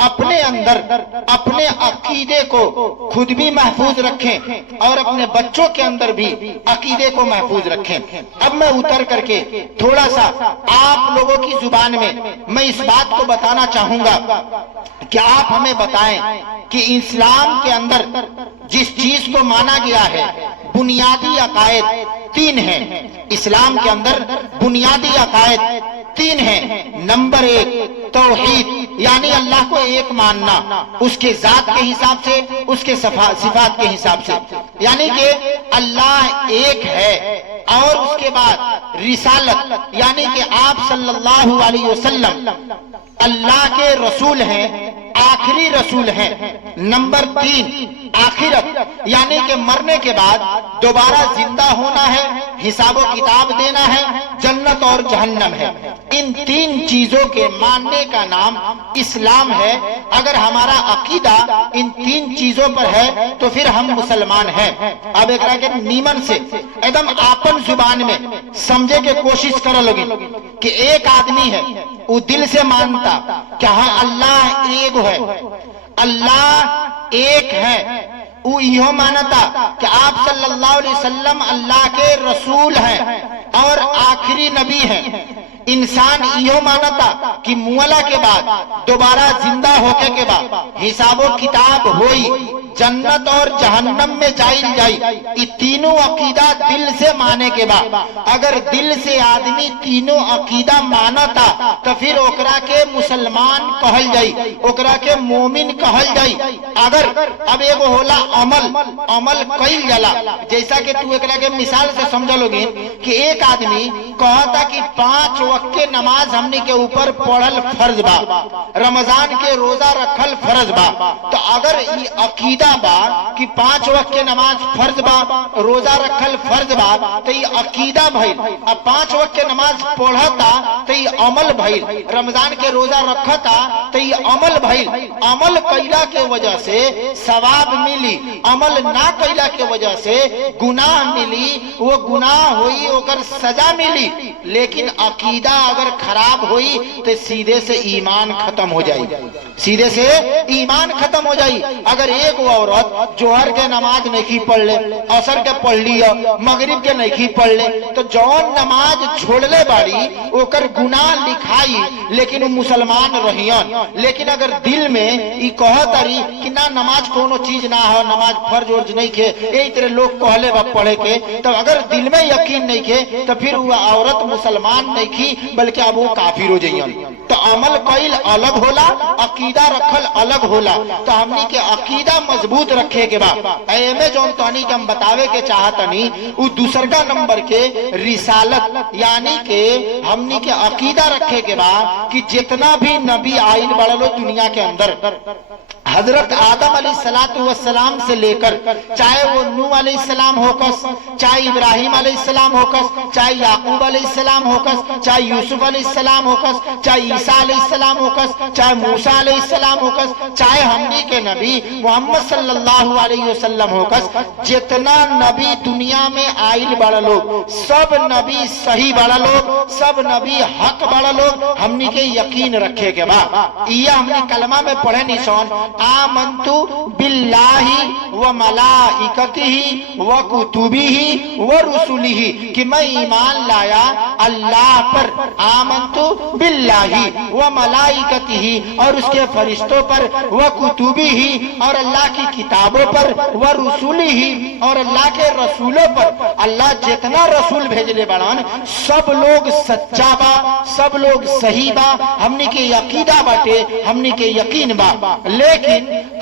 اپنے اندر اپنے عقیدے کو خود بھی محفوظ رکھیں اور اپنے بچوں کے اندر بھی عقیدے کو محفوظ رکھیں۔ اب میں اتر کر کے تھوڑا سا آپ لوگوں کی زبان میں اس بات کو بتانا چاہوں گا کہ آپ ہمیں بتائیں کہ اسلام کے اندر جس چیز کو مانا گیا ہے، بنیادی عقائد تین ہیں۔ اسلام کے اندر بنیادی عقائد تین ہیں۔ نمبر ایک توحید، یعنی اللہ کو ایک ماننا، اس کے ذات کے حساب سے، اس کے صفات کے حساب سے، یعنی کہ اللہ ایک ہے۔ اور اس کے بعد رسالت، یعنی کہ آپ صلی اللہ علیہ وسلم اللہ کے رسول ہیں، آخری رسول ہیں۔ نمبر تین آخرت، یعنی کہ مرنے کے بعد دوبارہ زندہ ہونا ہے، حساب و کتاب دینا ہے، جنت اور جہنم ہے۔ ان تین چیزوں کے ماننے کا نام اسلام ہے۔ اگر ہمارا عقیدہ ان تین چیزوں پر ہے تو پھر ہم مسلمان ہیں۔ اب ایک رہا کہ نیمن سے ایک دم آپن زبان میں سمجھے کے کوشش کر لوگی کہ ایک آدمی ہے، وہ دل سے مانتا کہ ہاں اللہ ایک ہے، اللہ ایک ہے، وہ یہ مانتا کہ آپ صلی اللہ علیہ وسلم اللہ کے رسول ہیں اور آخری نبی ہیں۔ انسان یہ مانتا کہ مولا کے بعد دوبارہ زندہ ہونے کے بعد حساب و کتاب ہوئی، جنت اور جہنم میں جائی۔ یہ تینوں عقیدہ دل سے مانے کے بعد اگر دل سے آدمی تینوں عقیدہ مانتا تو پھر اوکرا کے مسلمان کہل جائی، اوکرا کے مومن کہل جائی۔ اگر اب ایک ہولا عمل کئی جلا، جیسا کہ تو ایک کے مثال سے سمجھا لوگی کہ ایک آدمی کہتا کہ 5 وقت کے نماز ہم نے کے اوپر پڑھل فرض با، رمضان کے روزہ رکھل فرض با، تو اگر یہ عقیدہ با کہ 5 وقت کے نماز فرض با، روزہ رکھل فرض با، تو یہ عقیدہ بھائی۔ اب 5 وقت کے نماز پڑھتا تو یہ عمل بھائی، رمضان کے روزہ رکھتا تو یہ عمل بھائی۔ عمل کیلا کے وجہ سے ثواب ملی، عمل نہ کیلا کے وجہ سے گناہ ملی، وہ گناہ ہوئی اوکر سزا ملی۔ لیکن عقیدہ اگر خراب ہوئی تو سیدھے سے ایمان ختم ہو جائی، سیدھے سے ایمان ختم ہو جائی۔ اگر ایک عورت جوہر کے نماز نہیں پڑھ لے، عصر کے پڑھ لیا، مغرب کے نہیں پڑھ لے، تو جون نماز چھوڑ لے باڑی اوکر گناہ لکھائی، لیکن وہ مسلمان رہیان۔ لیکن اگر دل میں یہ کہتا رہی کہ نہ نماز کونو چیز نہ ہو، نماز فرض ورج نہیں کھے، یہی طرح لوگ کہلے وقت پڑھے کے، تو اگر دل میں یقین نہیں کھے تو پھر وہ عورت مسلمان نہیں کی بلکہ اب وہ کافر ہو جائیں۔ تو عمل قیل الگ ہولا، عقیدہ رکھل الگ ہولا۔ تو ہم نے کہ عقیدہ مضبوط رکھے کے بعد اے میں جو ہم کہ ہم بتاوے کے چاہتا نہیں، وہ دوسر کا نمبر کے رسالت، یعنی کہ ہم نے کہ عقیدہ رکھے کے بعد کہ جتنا بھی نبی آئین بڑھ لو دنیا کے اندر، حضرت آدم علیہ السلام سے لے کر چاہے وہ نوح علیہ السلام ہو کس، چاہے ابراہیم علیہ السلام ہو کس، چاہے یعقوب علیہ السلام ہو کس، چاہے یوسف علیہ السلام ہو کس، چاہے عیسیٰ علیہ السلام ہو کس، چاہے موسیٰ علیہ السلام ہو کس، چاہے ہمنی کے نبی محمد صلی اللہ علیہ وسلم ہو کس، جتنا نبی دنیا میں آئل بڑا لوگ، سب نبی صحیح بڑا لوگ، سب نبی حق بڑا لوگ، ہمنی کے یقین رکھے کے بعد یہ ہمنی کلمہ میں پڑھے نہیں سون آمنتو باللہ و ملائکتہ و کتبہ و رسلہ، کہ میں ایمان لایا اللہ پر، آمنتو باللہ و ملائکتہ اور اس کے فرشتوں پر، و کتبہ اور اللہ کی کتابوں پر، و رسلہ اور اللہ کے رسولوں پر۔ اللہ جتنا رسول بھیجلے بڑھان سب لوگ سچا با، سب لوگ صحیح با، ہم نے کے عقیدہ باٹے، ہم نے کے یقین با۔ لیکن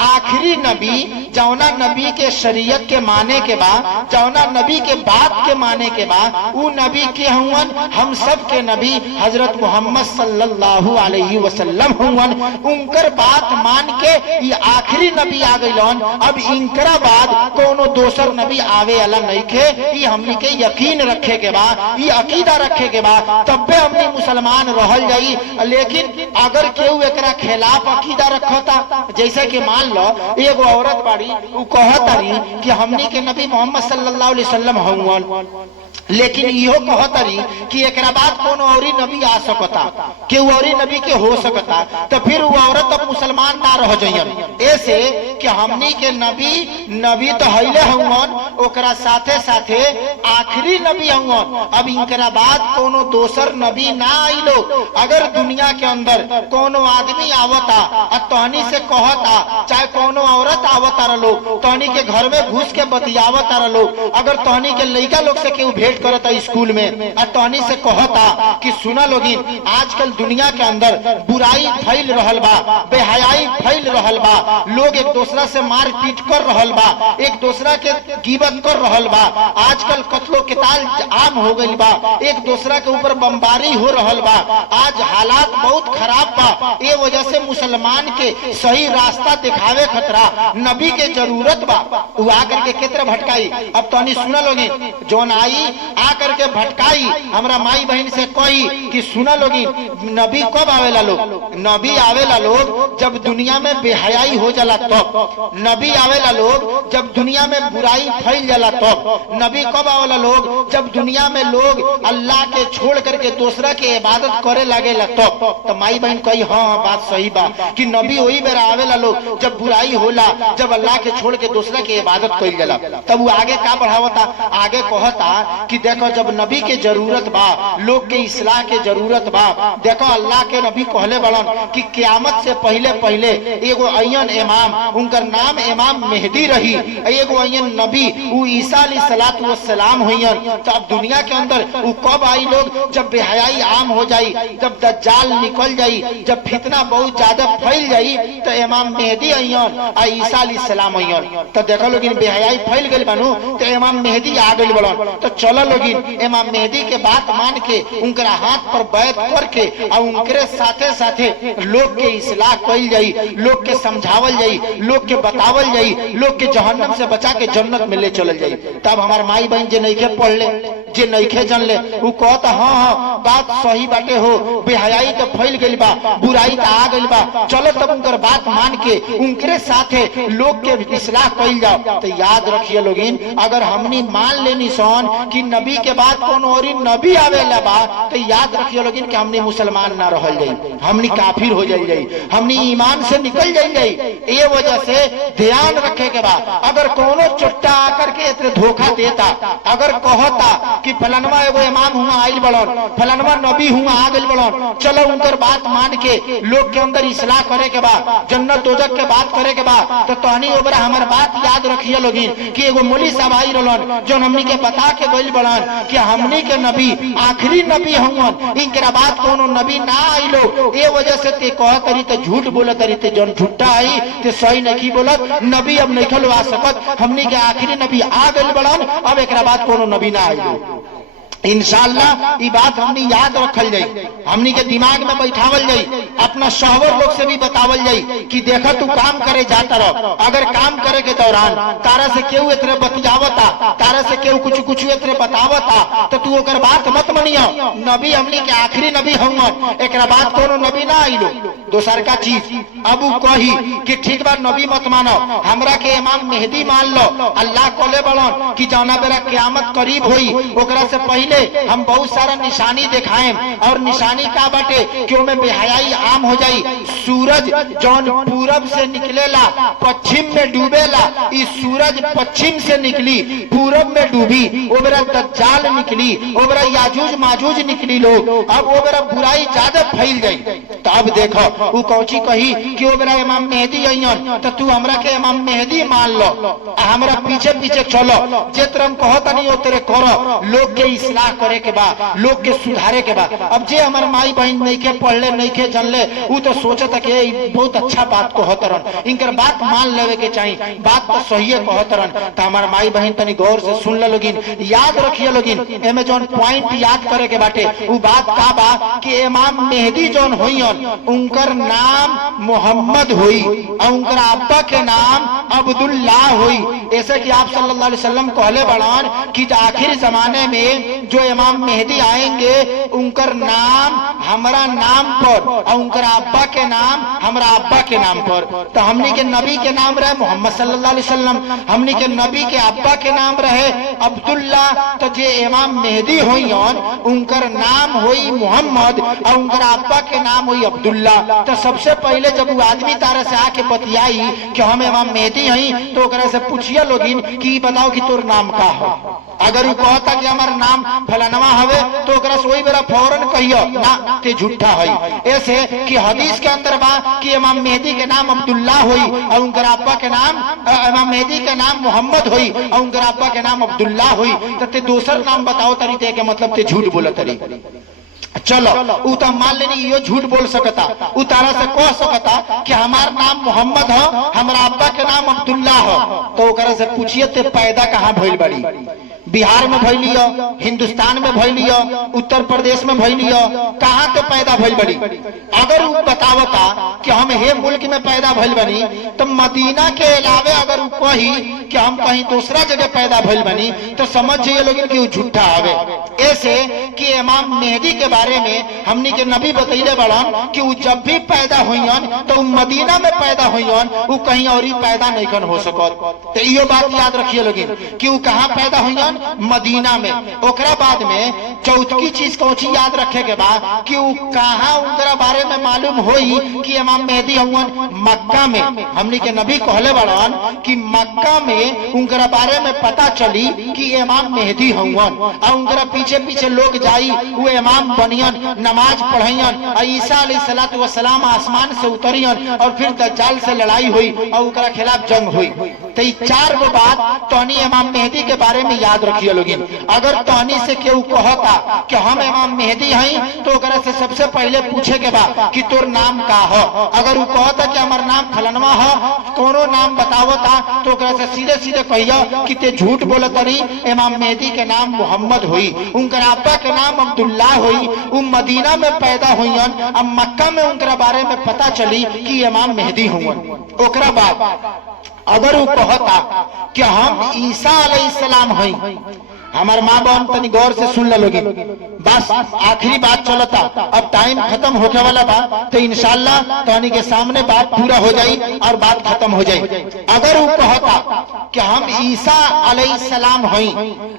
آخری نبی جونا نبی کے شریعت کے معنی کے بعد، جونا نبی کے بات کے معنی کے بعد، وہ نبی کے ہون ہم سب کے نبی حضرت محمد صلی اللہ علیہ وسلم ہون۔ انکر بات مان کے یہ آخری نبی آگئی لون، اب انکرا بعد کونو دوسر نبی آوے اللہ نہیں کے، یہ ہم نے کے یقین رکھے کے بعد، یہ عقیدہ رکھے کے بعد تب بھی ہم نے مسلمان رہل جائی۔ لیکن اگر کیوں ایکرا خلاف عقیدہ رکھتا، جیسے کہ مان لو ایک عورت باڑی وہ کہتا رہی کہ ہم نے کے نبی محمد صلی اللہ علیہ وسلم ہوں، लेकिन इहो कहतरी कि एकरा बाद कोनो औरी नबी आ सकता, कि औरी नबी के हो सकता, तो फिर वो औरत अब मुसलमान ना रह जाइयन। ऐसे कि हमनी के नबी तो हइले हउन, ओकरा साथे साथे आखिरी नबी हउन। अब इनकरा बाद कोनो दोसर नबी ना आइलो। अगर दुनिया के अंदर कोनो आदमी आवता और तहनी से कहता, चाहे कोनो औरत आवता लोग तहनी के घर में घुस के बतियावता लोग, अगर तहनी के लइका लोग से केहू भेंट करता स्कूल में और तहनी से कहता कि सुना लोगिन आजकल दुनिया के अंदर बुराई फैल रहल बा, बेहयाई फैल रहल बा, लोग एक दूसरा से मार पीट कर रहल बा, एक दूसरा के गिबत कर रहल बा, आजकल कत्लो केताल आम हो गइल बा, एक दूसरा के ऊपर बमबारी हो रहल बा, आज हालात बहुत खराब बा। ये वजह से मुसलमान के सही रास्ता दिखावे खतरा नबी के जरूरत बा। वो आकर के केतरा भटकाई। अब तहनी सुना लोगिन जोन आई आकर के भटकाई, हमरा माई बहन से कही कि सुना लोगी नबी कब आवेला लोग? नबी आवेला लोग जब दुनिया में बेहयाई हो जाला तब। नबी आवेला लोग जब दुनिया में बुराई फैल जाला तब। नबी कब आवेला लोग? जब दुनिया में लोग अल्लाह के छोड़ करके दूसरा के इबादत करे लागेला तब। तो माई बहन कही हाँ बात सही बा कि नबी वही बेरा आवेला लोग जब बुराई होला, जब अल्लाह के छोड़ के दूसरा के इबादत कइल जाला। तब वो आगे का बढ़ावता? आगे कहता कि देखो जब नबी के जरूरत बा, लोग के इस्लाह के जरूरत बा, देखो अल्लाह के नबी कहले बड़न कि क़यामत से पहले पहले एगो अय्यन इमाम, उनका नाम इमाम मेहदी रही, एगो अय्यन नबी वो ईसा अलैहिस्सलातु वस्सलाम होइयन। तो अब दुनिया के अंदर वो कब आई लोग? जब बेहयाई आम हो जाई, जब दज्जाल निकल जाई, जब फितना बहुत ज्यादा फैल जाई, तो इमाम मेहदी अय्यन और ईसा अलैहिस्सलाम अय्यन। तो देखो लोग बेहयाई फैल गइल बानू, तो इमाम मेहदी आ गइल बड़न। तो चलो लोगिन इमाम मेहदी के बात मान के उनकरा हाथ पर बैठ करके और उनके साथे साथे लोग के इस्लाह कइल जाई, लोग के समझावल जाई, लोग के बतावल जाई, लोग के जहन्नम से बचा के जन्नत में ले चलल जाई। तब हमार माई बहन जे नइखे पढ़ ले, जे नइखे जान ले, वो कहता हाँ हाँ बात सही बाटे हो, बेहयाई तो फैल गइल बा, बुराई तो आ गइल बा, चलो तब उनकर बात मान के उनके साथे लोग के इस्लाह कइल जाओ। तो याद रखिए लोगिन अगर हमनी मान लेनी सन कि नबी के बाद कौन और नबी आवेला बा, तो याद रखिए लोगिन कि हमनी मुसलमान ना रहल जाई, हमनी काफिर हो जाई, हमनी ईमान से निकल जाई। ये वजह से ध्यान रखे के बा अगर कोनो चुट्टा आकर के इतने धोखा देता, अगर कहता कि फलानवा एगो इमाम हुआ आइल बड़न, फलानवा नबी हुआ आ गइल बड़न, चलो उनकर बात मान के लोग के अंदर इस्लाह करे के बा, जन्नत दोजख के बात करे के बा, तो तहनी ओबरा हमार बात याद रखिए लोगिन कि एगो मौलवी साहब आई रहलन जो हमनी के बता के गइल बड़न कि हमनी के नबी आखिरी नबी हउन, इनकरा बाद कोनो नबी ना आइलो। ए वजह से ते कहत तरी ते झूठ बोलत तरी, ते जन झूठा आई ते सही नहीं बोलत, नबी अब नहीं खलवा सकत, हमनी के आखिरी नबी आ गइल बड़न, अब एकरा बाद कोनो नबी ना आइलो। इंशाअल्लाह ये बात हमनी याद रखल जाई, हमनी के दिमाग में बैठावल जाई, अपना शहवर लोग से भी बतावल जाई कि देखा तू काम करे जाता रह, अगर काम करे के दौरान तारा से केहू इतने बतियावता, तारा से केहू कुछ कुछ इतने बतावता, तो तू ओकर बात मत मनिया। नबी हमनी के आखिरी नबी हउन, एकरा बाद कोनो नबी ना आइलो। दोसर का चीज अब कही कि ठीक बा नबी मत मानो, हमरा के इमाम मेहदी मान लो। अल्लाह कहले बड़न कि जौना बेरा क़यामत करीब होई ओकरा से पहले हम बहुत सारा निशानी दिखाएं, और निशानी का बाटे कि ओमे बेहयाई आम हो जाई। सूरज जौन पूरब से निकलेला पश्चिम में डूबेला, इस सूरज पश्चिम से निकली पूरब में डूबी, ओबरा दज्जाल निकली, ओबरा याजूज माजूज निकली लोग, अब ओबरा बुराई ज्यादा फैल जाई। तो अब देखो वो कौची कही कि ओबरा इमाम मेहदी अइयन, तो तू हमरा के इमाम मेहदी मान लो, हमरा पीछे पीछे चलो, जे तरह कहता नहीं उतरे करो, लोग के इस्लाह करे के बा, लोग के सुधारे के बा। अब जे हमार माई बहन नहीं के पढ़ले नहीं के जानले, वो तो सोचता कि बहुत अच्छा बात कहतरन, इनकर बात मान लेवे के चाहिए, बात तो सही कहतरन। तो हमार माई बहन तनी गौर से सुन ले लोगिन, याद रखिए लोगिन, एमे जौन पॉइंट याद करे के बाटे वो बात का बा कि इमाम मेहदी जौन होइयन उनकर नाम मोहम्मद हुई और उनकर अब्बा के नाम अब्दुल्लाह हुई। ऐसे कि आप सल्लल्लाहु अलैहि वसल्लम कहले बड़ान कि आखिर जमाने में जो इमाम मेहदी आएंगे उनकर नाम हमारा नाम पर और उनकर अब्बा के नाम हमारा अब्बा के नाम पर। तो हमने के नबी के नाम रहे मोहम्मद सल्लल्लाहु अलैहि वसल्लम, हमने के नबी के अब्बा के नाम रहे अब्दुल्ला। तो जे इमाम मेहदी होई उनकर नाम होई मोहम्मद और उनकर अब्बा के नाम होई अब्दुल्ला। तो सबसे पहले जब वो आदमी तारा से आके बतियाई कि हम इमाम मेहदी हई तो ओकरा से पूछिए लोगिन कि बताओ कि तोर नाम का हो। अगर वो कहता कि हमार नाम फलानवा हवे तो ओकरा से वही बेरा फौरन कहियो ना ते झूठा है। ऐसे कि हदीस के अंदर बा कि इमाम मेहदी के नाम अब्दुल्ला हुई और उनकर अब्बा के नाम इमाम मेहदी के नाम मोहम्मद हुई और उनकर अब्बा के नाम अब्दुल्ला हुई। तो ते दूसर नाम बताओ तरी ते के मतलब ते झूठ बोला तरी। चलो उ तो मान लेनी यो झूठ बोल सकता, उ तारा से कह सकता कि हमार नाम मोहम्मद हो हमारा अब्बा के नाम अब्दुल्ला हो। तो ओकरा से पूछिए ते पैदा कहाँ भइल बड़ी, बिहार में भइली हो, हिंदुस्तान में भइली हो, उत्तर प्रदेश में भइली हो, कहाँ तो पैदा भइल बड़ी। अगर वो बतावता कि हम हे मुल्क में पैदा भइल बनी तो मदीना के अलावे अगर वो कही कि हम कहीं दूसरा जगह पैदा भइल बनी तो समझ जाइए लोग कि वो झूठा हवे। ऐसे कि इमाम मेहदी के बारे में हमनी के नबी बतैले बड़न कि वो जब भी पैदा हुईन तो वो मदीना में पैदा हुईन, वो कहीं और ही पैदा नहीं कन हो सकत। तो यो बात याद रखिए लोग कि वो कहाँ पैदा हुईन, मदीना में। ओकरा बाद में चौथी चीज कौची याद रखे के बाद कि वो कहाँ उनका बारे में मालूम होई कि इमाम मेहदी हुवन, मक्का में। हमनी के नबी कहले बड़न कि मक्का में उनका बारे में पता चली कि इमाम मेहदी हुवन और उनका पीछे पीछे लोग जाई वो इमाम बनियन, नमाज पढ़ियन और ईसा अलैहिस्सलातु वस्सलाम आसमान से उतरियन और फिर दज्जाल से लड़ाई हुई और उनका खिलाफ जंग हुई। तो ये चार गो बात तोहनी इमाम मेहदी के बारे में याद रखिए लोगिन। अगर तोहनी से केहू कहता कि हम इमाम मेहदी हैं तो ओकरा से सबसे पहले पूछे के बा कि तोर नाम का हो। अगर वो कहता कि हमार नाम फलनवा हो, कोनो नाम बतावता तो ओकरा से सीधे सीधे कहियो कि ते झूठ बोलत रही, इमाम मेहदी के नाम मोहम्मद हुई, उनकर अब्बा के नाम अब्दुल्ला हुई, वो मदीना में पैदा हुईन, अब मक्का में उनका बारे में पता चली कि इमाम मेहदी हुवन। ओकरा बाद अगर वो कहता कि हम ईसा अलैहिस्सलाम हई, हमारे माँ बाप तनी गौर से सुन लोगे, बस आखिरी बात चलता, अब टाइम खत्म होने वाला बा तो इंशाल्लाह तोहनी के सामने बात पूरा हो जाई और बात खत्म हो जाई। अगर वो कहता कि हम ईसा अलैहिस्सलाम हई,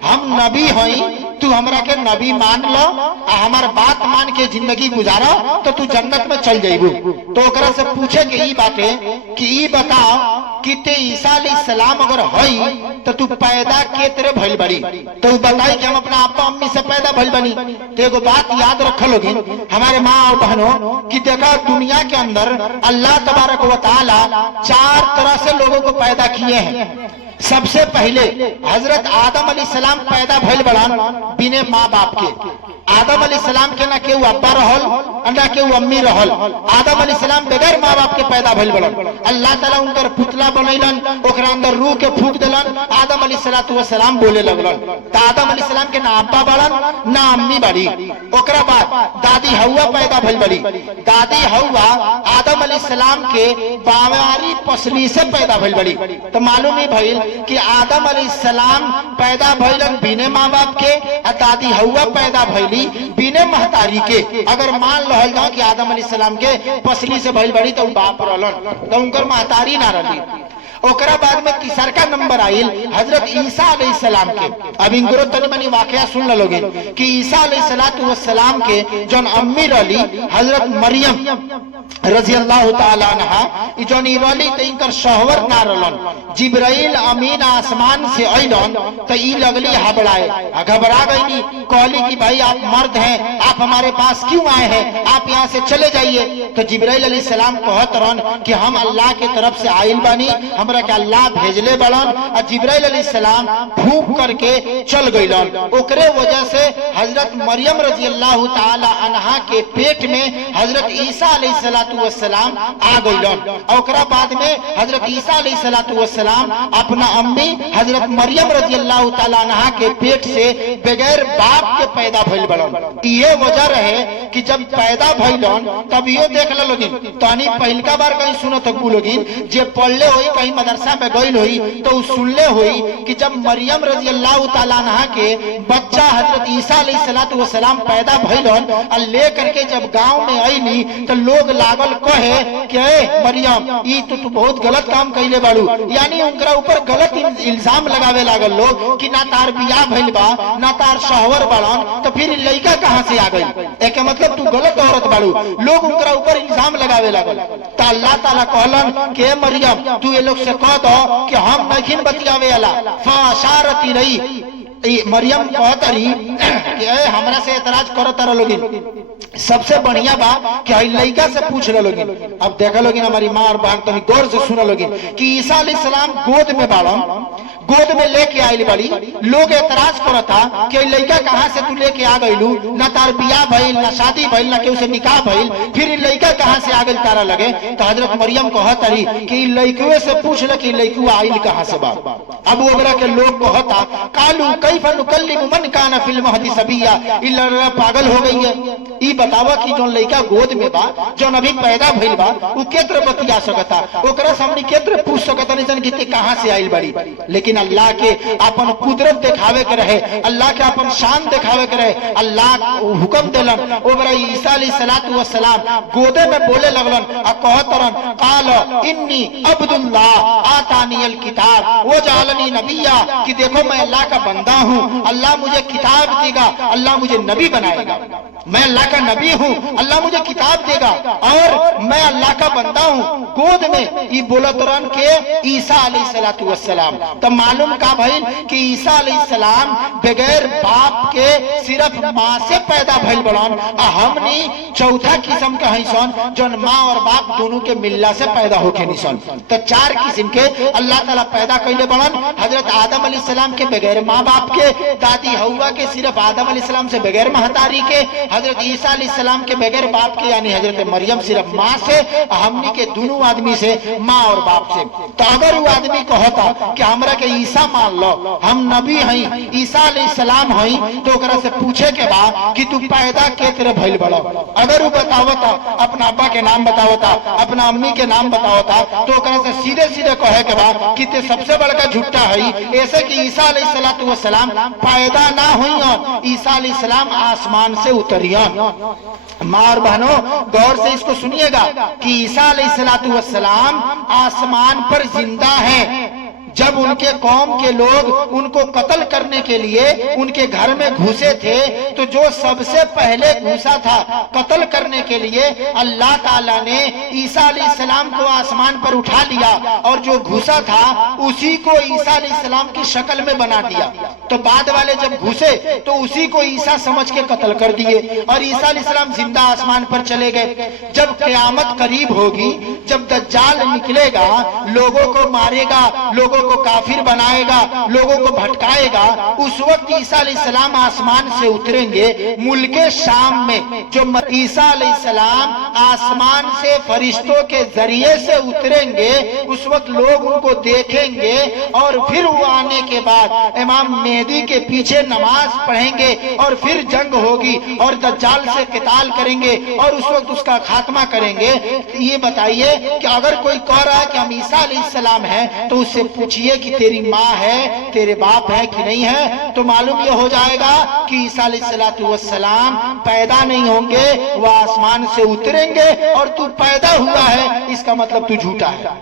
हम नबी हई, तू हमरा के नबी मान लो और हमार बात मान के जिंदगी गुजारा तो तू जन्नत में चल जाइबू। तो ओकरा से पूछे के ई बाटे कि ई बताओ कि ते ईसा अलैहिस्सलाम अगर हई तो तू पैदा के तेरे भइल बड़ी, तो बताई कि हम अपना अब्बा अम्मी से पैदा भइल बनी। तो एगो बात याद रख लोगे हमारे माँ और बहनों कि देखा दुनिया के अंदर अल्लाह तबारक व तआला चार तरह से लोगों को पैदा किए हैं। सबसे पहले हजरत आदम अलैहिस्सलाम पैदा भइल बड़न बिना माँ बाप के। आदम अलैहिस्सलाम के ना केहू अब्बा रहल ना केहू अम्मी रहल, आदम अलैहिस्सलाम बगैर माँ बाप के पैदा भइल बड़न। अल्लाह ताला उनकर पुतला बनैलन, ओकरा अंदर रूह के फूंक देलन, आदम अलैहिस्सलातु वस्सलाम बोले लगलन। तो आदम अलैहिस्सलाम के ना अब्बा बड़न ना अम्मी बड़ी। ओकरा बाद दादी हव्वा पैदा भइल बड़ी। दादी हव्वा आदम अलैहिस्सलाम के बावारी पसली से पैदा भइल बड़ी। तो मालूम ही भइल कि आदम अलैहिस्सलाम पैदा भइलन बिना माँ बाप के और दादी हव्वा पैदा भइली बिना महतारी के। अगर मान रहल जाओ कि आदम अलैहिस्सलाम के पसली से भइल बड़ी तो बाप रहलन तो उनकर महतारी ना रही। ओकरा बाद में तीसरका नंबर आइल हजरत ईसा अलैहिस्सलाम के। अब इनको तनी मनी वाकया सुन लोगे कि ईसा अलैहिस्सलातु वस्सलाम के जौन अम्मी रही हजरत मरियम रजी अल्लाह ताला अन्हा, जौन रही तो इनकर शौहर ना रहलन। जिब्राइल अमीन आसमान से अइलन तो ई लगली हबड़ाए, घबरा गई, कहली कि भाई आप मर्द हैं, आप हमारे पास क्यों आए हैं, आप यहाँ से चले जाइए। तो जिब्राइल अलैहिस्सलाम कहत रहन कि हम अल्लाह के तरफ से आइल बानी, हमरा के अल्लाह भेजले बड़न। और जिब्राइल अलैहिस्सलाम फूंक करके चल गइलन। ओकरे वजह से हजरत मरियम रजी अल्लाह ताला अन्हा के पेट में हजरत ईसा अलैहिस्सलातु वस्सलाम आ गइलन। ओकरा बाद में हजरत ईसा अलैहिस्सलातु वस्सलाम अपना अम्मी हजरत मरियम रजी अल्लाह ताला अन्हा के पेट से बगैर बाप के पैदा भइल बड़न। ये वजह रहे कि जब पैदा भइलन तब यो देख लोगिन, तनी पहिलका बार कहीं सुनत हो लोगिन, जे पढ़ले होई कहीं मदरसा में गइल होई तो सुनले होई कि जब मरियम रजी अल्लाह ताला अन्हा के बच्चा हजरत ईसा अलैहिस्सलाम पैदा भइल और ले करके जब गांव में आईनी तो लोग लागल कहे कि ए मरियम ई तो तू बहुत गलत काम कइले बाड़ू, यानी उनकरा ऊपर गलत इल्जाम लगावे लागल लोग कि ना तार बियाह भइल बा ना तार शौहर बाड़न, तो फिर लड़का कहां से आ गई, एक मतलब तू गलत औरत बाड़ू, लोग उनकरा ऊपर इल्जाम लगावे लागल। तो अल्लाह ताला कहलन कि मरियम तू ये लोग से कह दो कि हम नहीं बतियावे वाला। फाशारत रही मरियम कहतरी कि हमरा से एतराज करत लोगिन, सबसे बढ़िया बा कि लड़का से पूछ रहे लोगिन। अब देखा लोगिन हमारी माँ और बहन तो गौर से सुना लोगिन कि ईसा अलैहिस्सलाम गोद में बाड़न, गोद में लेके आइल बड़ी, लोग एतराज करता कि लड़का कहां से तू लेके आ गइलू, ना तार बियाह भइल ना शादी भइल ना केहू से निकाह भइल, फिर लड़का कहां से आ गइल तारा लगे। तो हजरत मरियम कहतरी कि लड़कुए से पूछ ले कि लड़कुआ आइल कहां से बा। अब ओकरा के लोग कहता कालू कैफ नुकल्लिमु मन काना फिल महदी सबिया, ई लड़का पागल हो गई है। ई बतावा कि जो लड़का गोद में बा जो अभी पैदा भइल बा उ केत्र बतिया सकता, ओकरा सामने केत्र पूछ सकता नहीं जन कि कहां से आइल बड़ी। लेकिन अल्लाह के अपन कुदरत दिखावे के रहे, अल्लाह के अपन शान दिखावे के रहे, अल्लाह हुक्म देलन ओकरा ईसा अलैहिस्सलाम गोदे में बोले लगलन आ कहतरन काल इन्नी अब्दुल्लाह आतानियल किताब वो जालनी नबिया, कि देखो मैं अल्लाह का बंदा हूँ, अल्लाह मुझे किताब देगा, अल्लाह मुझे नबी बनाएगा, मैं अल्लाह का नबी हूँ, अल्लाह मुझे किताब देगा और मैं अल्लाह का बंदा हूँ। गोद में ये बोलत रहन के ईसा अलैहिस्सलाम। तो मालूम का भइल कि ईसा अलैहिस्सलाम बगैर बाप के सिर्फ माँ से पैदा भइल बड़न, हमनी चौथा किस्म के हईसन जौन माँ और बाप दोनों के मिलला से पैदा होके निसन। तो चार किस्म के अल्लाह ताला पैदा कइले बड़न, हजरत आदम अलैहिस्सलाम के बगैर माँ बाप के, दादी हव्वा के सिर्फ आदम अलैहिस्सलाम से बगैर महतारी के, हजरत ईसा अलैहिस्सलाम के बगैर बाप के यानी हजरत मरियम सिर्फ माँ से, हमनी के दोनों आदमी से माँ और बाप से। तो अगर वो आदमी कहता कि हमरा के ईसा मान लो हम नबी हई ईसा अलैहिस्सलाम हई, तो ओकरा से पूछे के बा कि तू पैदा के तेरे भइल बड़ा। अगर वो बतावता अपना अब्बा के नाम बतावता अपना अम्मी के नाम बतावता तो ओकरा से सीधे सीधे कहे के बा कि ते सबसे बड़का झूठा हई, ऐसे कि ईसा अलैहिस्सलाम पैदा ना हुई, ईसा अलैहिस्सलाम आसमान से उतरियन। माँ और बहनों गौर से इसको सुनिएगा कि ईसा अलैहिस्सलाम आसमान पर जिंदा है। जब उनके कौम के लोग उनको कत्ल करने के लिए उनके घर में घुसे थे तो जो सबसे पहले घुसा था कत्ल करने के लिए, अल्लाह ताला ने ईसा अलैहिस्सलाम को आसमान पर उठा लिया और जो घुसा था उसी को ईसा अलैहिस्सलाम की शक्ल में बना दिया। तो बाद वाले जब घुसे तो उसी को ईसा समझ के कत्ल कर दिए और ईसा अलैहिस्सलाम जिंदा आसमान पर चले गए। जब क़यामत करीब होगी, जब दज्जाल निकलेगा, लोगों को मारेगा, लोगों को काफिर बनाएगा, लोगों को भटकाएगा, उस वक्त ईसा अलैहिस्सलाम आसमान से उतरेंगे। मुल्के शाम में जो ईसा अलैहिस्सलाम आसमान से फरिश्तों के जरिए से उतरेंगे, उस वक्त लोग उनको देखेंगे और फिर वो आने के बाद इमाम मेहदी के पीछे नमाज पढ़ेंगे और फिर जंग होगी और दज्जाल से किताल करेंगे और उस वक्त उसका खात्मा करेंगे। ये बताइए कि अगर कोई कह रहा है कि हम ईसा अलैहिस्सलाम हैं तो उससे पूछिए कि तेरी माँ है तेरे बाप है कि नहीं है, तो मालूम ये हो जाएगा कि ईसा अलैहिस्सलाम पैदा नहीं होंगे, वह आसमान से उतरेंगे और तू पैदा हुआ है इसका मतलब तू झूठा है।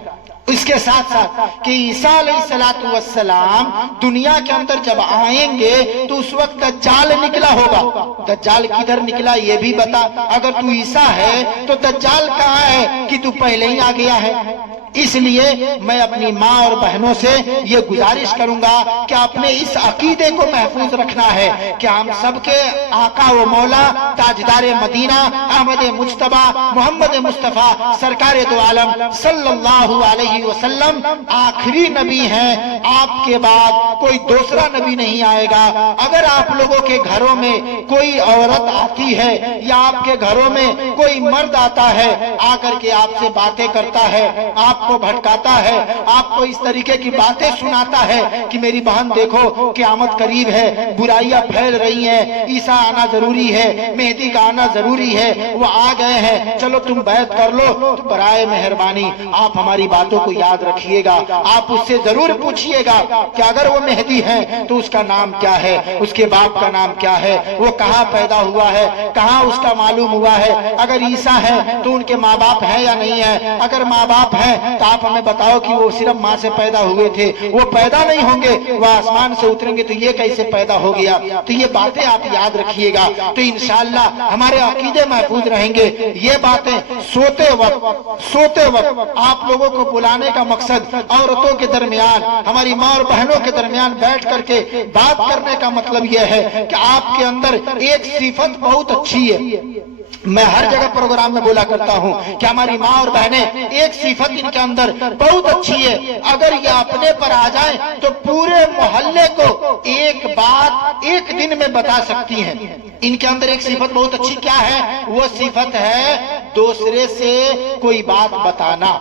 इसके साथ साथ कि ईसा अलैहिस्सलाम दुनिया के अंदर जब आएंगे तो उस वक्त दज्जाल निकला होगा। दज्जाल किधर निकला ये भी बता, अगर तू ईसा है तो दज्जाल कहाँ है कि तू पहले ही आ गया है। इसलिए मैं अपनी माँ और बहनों से ये गुजारिश करूंगा कि अपने इस अकीदे को महफूज रखना है कि हम सबके आका व मौला ताजदारे मदीना अहमद मुज्तबा मोहम्मद मुस्तफ़ा सरकार दो आलम सल्लल्लाहु अलैहि वसल्लम आखिरी नबी हैं। आपके बाद कोई दूसरा नबी नहीं आएगा। अगर आप लोगों के घरों में कोई औरत आती है या आपके घरों में कोई मर्द आता है, आकर के आपसे बातें करता है, आप आपको भटकाता है, आपको इस तरीके की बातें सुनाता है कि मेरी बहन देखो क़यामत करीब है, बुराइयां फैल रही हैं, ईसा आना जरूरी है, मेहदी का आना जरूरी है, वो आ गए हैं, चलो तुम बैत कर लो, तो बराए मेहरबानी आप हमारी बातों को याद रखिएगा। आप उससे जरूर पूछिएगा कि अगर वो मेहदी है तो उसका नाम क्या है, उसके बाप का नाम क्या है, वो कहाँ पैदा हुआ है, कहाँ उसका मालूम हुआ है। अगर ईसा है तो उनके माँ बाप है या नहीं है, अगर माँ बाप है तो आप हमें बताओ कि वो सिर्फ माँ से पैदा हुए थे, वो पैदा नहीं होंगे, वो आसमान से उतरेंगे तो ये कैसे पैदा हो गया। तो ये बातें आप याद रखिएगा, तो इंशाअल्लाह हमारे अकीदे महफूज रहेंगे। ये बातें सोते वक्त आप लोगों को बुलाने का मकसद औरतों के दरमियान, हमारी माँ और बहनों के दरमियान बैठ करके बात करने का मतलब यह है कि आपके अंदर एक सिफत बहुत अच्छी है। मैं हर जगह प्रोग्राम में बोला करता हूँ कि हमारी माँ और बहनें एक सिफत इनके अंदर बहुत अच्छी है, अगर ये अपने पर आ जाए तो पूरे मोहल्ले को एक बात एक दिन में बता सकती हैं। इनके अंदर एक सिफत बहुत अच्छी क्या है, वो सिफत है दूसरे से कोई बात बताना,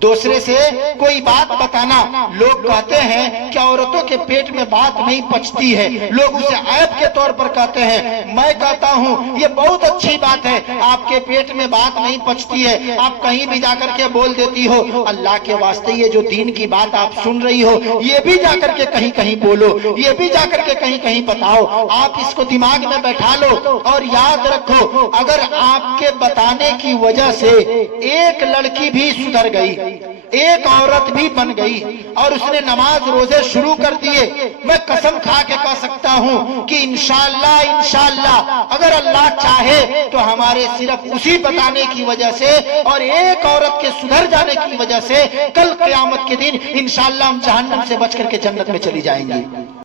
दूसरे से कोई बात बताना। लोग कहते हैं कि औरतों के पेट में बात नहीं पचती है, लोग उसे ऐब के तौर पर कहते हैं। मैं कहता हूँ ये बहुत अच्छी बात है, आपके पेट में बात नहीं पचती है, आप कहीं भी जाकर के बोल देती हो। अल्लाह के वास्ते ये जो दीन की बात आप सुन रही हो, ये भी जाकर के कहीं कहीं बोलो, ये भी जाकर के कहीं कहीं बताओ। आप इसको दिमाग में बैठा लो और याद रखो, अगर आपके बताने की वजह से एक लड़की भी सुधर गई, एक औरत भी बन गई और उसने नमाज रोजे शुरू कर दिए, मैं कसम खा के कह सकता हूं कि इंशाअल्लाह अगर अल्लाह चाहे तो हमारे सिर्फ उसी बताने की वजह से और एक औरत के सुधर जाने की वजह से कल क़यामत के दिन इंशाअल्लाह हम जहन्नम से बच करके जन्नत में चली जाएंगे।